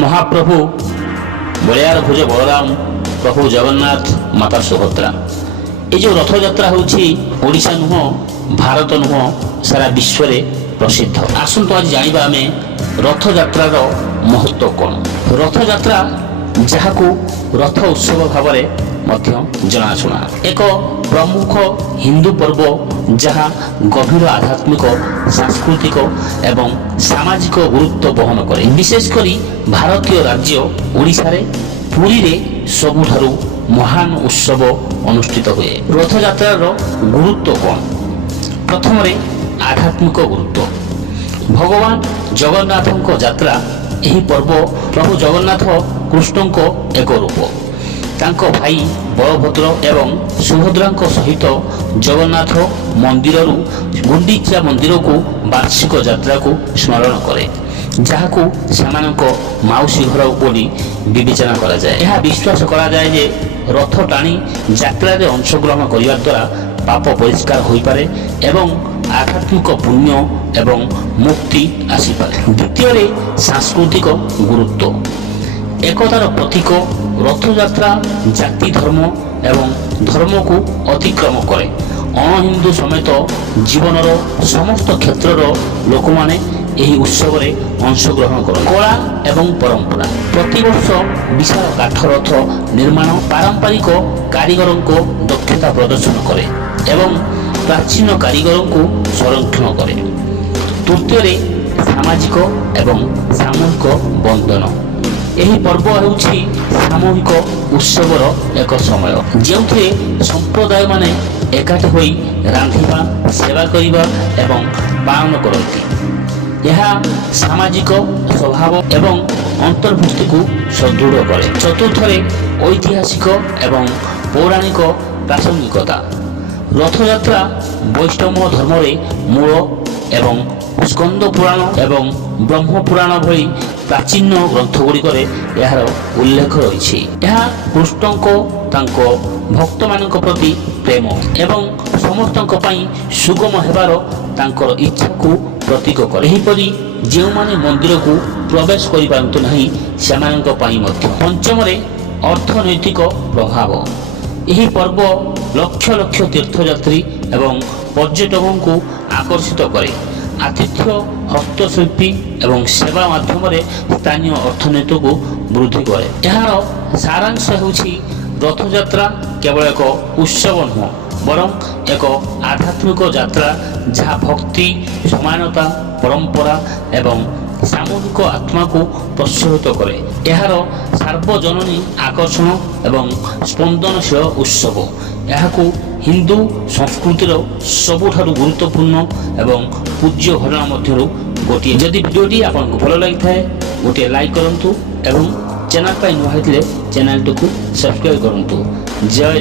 ମହାପ୍ରଭୁ ବଳିୟାର ଭୁଜ ବଳରାମ, ପ୍ରଭୁ ଜଗନ୍ନାଥ, ମାତା ସୁଭଦ୍ରା। ଏ ଯେଉଁ ରଥଯାତ୍ରା ହେଉଛି ଓଡ଼ିଶା ନୁହଁ, ଭାରତ ନୁହଁ, ସାରା ବିଶ୍ୱରେ ପ୍ରସିଦ୍ଧ। ଆସନ୍ତୁ ଆଜି ଜାଣିବା ଆମେ ରଥଯାତ୍ରାର ମହତ୍ଵ କ'ଣ। ରଥଯାତ୍ରା, ଯାହାକୁ ରଥ ଉତ୍ସବ ଭାବରେ ମଧ୍ୟ ଜଣାଶୁଣା, ଏକ ପ୍ରମୁଖ ହିନ୍ଦୁ ପର୍ବ ଯାହା ଗଭୀର ଆଧ୍ୟାତ୍ମିକ, ସାଂସ୍କୃତିକ ଏବଂ ସାମାଜିକ ଗୁରୁତ୍ୱ ବହନ କରେ। ବିଶେଷ କରି ଭାରତୀୟ ରାଜ୍ୟ ଓଡ଼ିଶାରେ ପୁରୀରେ ସବୁଠାରୁ ମହାନ ଉତ୍ସବ ଅନୁଷ୍ଠିତ ହୁଏ। ରଥଯାତ୍ରାର ଗୁରୁତ୍ୱ କ'ଣ? ପ୍ରଥମରେ ଆଧ୍ୟାତ୍ମିକ ଗୁରୁତ୍ୱ। ଭଗବାନ ଜଗନ୍ନାଥଙ୍କ ଯାତ୍ରା। ଏହି ପର୍ବ ପ୍ରଭୁ ଜଗନ୍ନାଥ କୃଷ୍ଣଙ୍କ ଏକ ରୂପ। ତାଙ୍କ ଭାଇ ବଳଭଦ୍ର ଏବଂ ସୁଭଦ୍ରାଙ୍କ ସହିତ ଜଗନ୍ନାଥ ମନ୍ଦିରରୁ ଗୁଣ୍ଡିଚା ମନ୍ଦିରକୁ ବାର୍ଷିକ ଯାତ୍ରାକୁ ସ୍ମରଣ କରେ, ଯାହାକୁ ସେମାନଙ୍କ ମାଉସୀ ଘର ବୋଲି ବିବେଚନା କରାଯାଏ। ଏହା ବିଶ୍ୱାସ କରାଯାଏ ଯେ ରଥ ଟାଣି ଯାତ୍ରାରେ ଅଂଶଗ୍ରହଣ କରିବା ଦ୍ୱାରା ପାପ ପରିଷ୍କାର ହୋଇପାରେ ଏବଂ ଆଧ୍ୟାତ୍ମିକ ପୁଣ୍ୟ ଏବଂ ମୁକ୍ତି ଆସିପାରେ। ଦ୍ୱିତୀୟରେ ସାଂସ୍କୃତିକ ଗୁରୁତ୍ୱ। ଏକତାର ପ୍ରତୀକ। ରଥଯାତ୍ରା ଜାତି, ଧର୍ମ ଏବଂ ଧର୍ମକୁ ଅତିକ୍ରମ କରେ। ଅଣହିନ୍ଦୁ ସମେତ ଜୀବନର ସମସ୍ତ କ୍ଷେତ୍ରର ଲୋକମାନେ ଏହି ଉତ୍ସବରେ ଅଂଶଗ୍ରହଣ କରନ୍ତି। କଳା ଏବଂ ପରମ୍ପରା। ପ୍ରତିବର୍ଷ ବିଶାଳ କାଠ ରଥ ନିର୍ମାଣ ପାରମ୍ପରିକ କାରିଗରଙ୍କ ଦକ୍ଷତା ପ୍ରଦର୍ଶନ କରେ ଏବଂ ପ୍ରାଚୀନ କାରିଗରଙ୍କୁ ସଂରକ୍ଷଣ କରେ। ତୃତୀୟରେ ସାମାଜିକ ଏବଂ ସାମୂହିକ ବନ୍ଧନ। ଏହି ପର୍ବ ହେଉଛି ସାମୂହିକ ଉତ୍ସବର ଏକ ସମୟ, ଯେଉଁଥିରେ ସମ୍ପ୍ରଦାୟମାନେ ଏକାଠି ହୋଇ ରାନ୍ଧିବା, ସେବା କରିବା ଏବଂ ପାଳନ କରନ୍ତି। ଏହା ସାମାଜିକ ସ୍ୱଭାବ ଏବଂ ଅନ୍ତର୍ଭୁକ୍ତିକୁ ସୁଦୃଢ଼ କରେ। ଚତୁର୍ଥରେ ଐତିହାସିକ ଏବଂ ପୌରାଣିକ ପ୍ରାସଙ୍ଗିକତା। ରଥଯାତ୍ରା ବୈଷ୍ଣବ ଧର୍ମରେ ମୂଳ ଏବଂ ସ୍କନ୍ଦ ପୁରାଣ ଏବଂ ବ୍ରହ୍ମ ପୁରାଣ ଭଳି ପ୍ରାଚୀନ ଗ୍ରନ୍ଥଗୁଡ଼ିକରେ ଏହାର ଉଲ୍ଲେଖ ରହିଛି। ଏହା କୃଷ୍ଣଙ୍କ ତାଙ୍କ ଭକ୍ତମାନଙ୍କ ପ୍ରତି ପ୍ରେମ ଏବଂ ସମସ୍ତଙ୍କ ପାଇଁ ସୁଗମ ହେବାର ତାଙ୍କର ଇଚ୍ଛାକୁ ପ୍ରତୀକ କରେ। ଏହିପରି ଯେଉଁମାନେ ମନ୍ଦିରକୁ ପ୍ରବେଶ କରିପାରନ୍ତି ନାହିଁ, ସେମାନଙ୍କ ପାଇଁ ମଧ୍ୟ। ପଞ୍ଚମରେ ଅର୍ଥନୈତିକ ପ୍ରଭାବ। ଏହି ପର୍ବ ଲକ୍ଷ ଲକ୍ଷ ତୀର୍ଥଯାତ୍ରୀ ଏବଂ ପର୍ଯ୍ୟଟକଙ୍କୁ ଆକର୍ଷିତ କରେ। ଆତିଥ୍ୟ, ହସ୍ତଶିଳ୍ପୀ ଏବଂ ସେବା ମାଧ୍ୟମରେ ସ୍ଥାନୀୟ ଅର୍ଥନୀତିକୁ ବୃଦ୍ଧି କରେ। ଏହାର ସାରାଂଶ ହେଉଛି ରଥଯାତ୍ରା କେବଳ ଏକ ଉତ୍ସବ ନୁହେଁ, ବରଂ ଏକ ଆଧ୍ୟାତ୍ମିକ ଯାତ୍ରା ଯାହା ଭକ୍ତି, ସମାନତା, ପରମ୍ପରା ଏବଂ ସାମୂହିକ ଆତ୍ମାକୁ ପ୍ରୋତ୍ସାହିତ କରେ। ଏହାର ସାର୍ବଜନୀନ ଆକର୍ଷଣ ଏବଂ ସ୍ପନ୍ଦନଶୀଳ ଉତ୍ସବ ଏହାକୁ ହିନ୍ଦୁ ସଂସ୍କୃତିର ସବୁଠାରୁ ଗୁରୁତ୍ୱପୂର୍ଣ୍ଣ ଏବଂ ପୂଜ୍ୟ ଘଟଣା ମଧ୍ୟରୁ ଗୋଟିଏ। ଯଦି ଭିଡ଼ିଓଟି ଆପଣଙ୍କୁ ଭଲ ଲାଗିଥାଏ, ଗୋଟିଏ ଲାଇକ୍ କରନ୍ତୁ ଏବଂ ଚ୍ୟାନେଲ୍ ପାଇଁ ନୂଆ ହୋଇଥିଲେ ଚ୍ୟାନେଲଟିକୁ ସବସ୍କ୍ରାଇବ୍ କରନ୍ତୁ। ଜୟ ଜଗନ୍ନାଥ।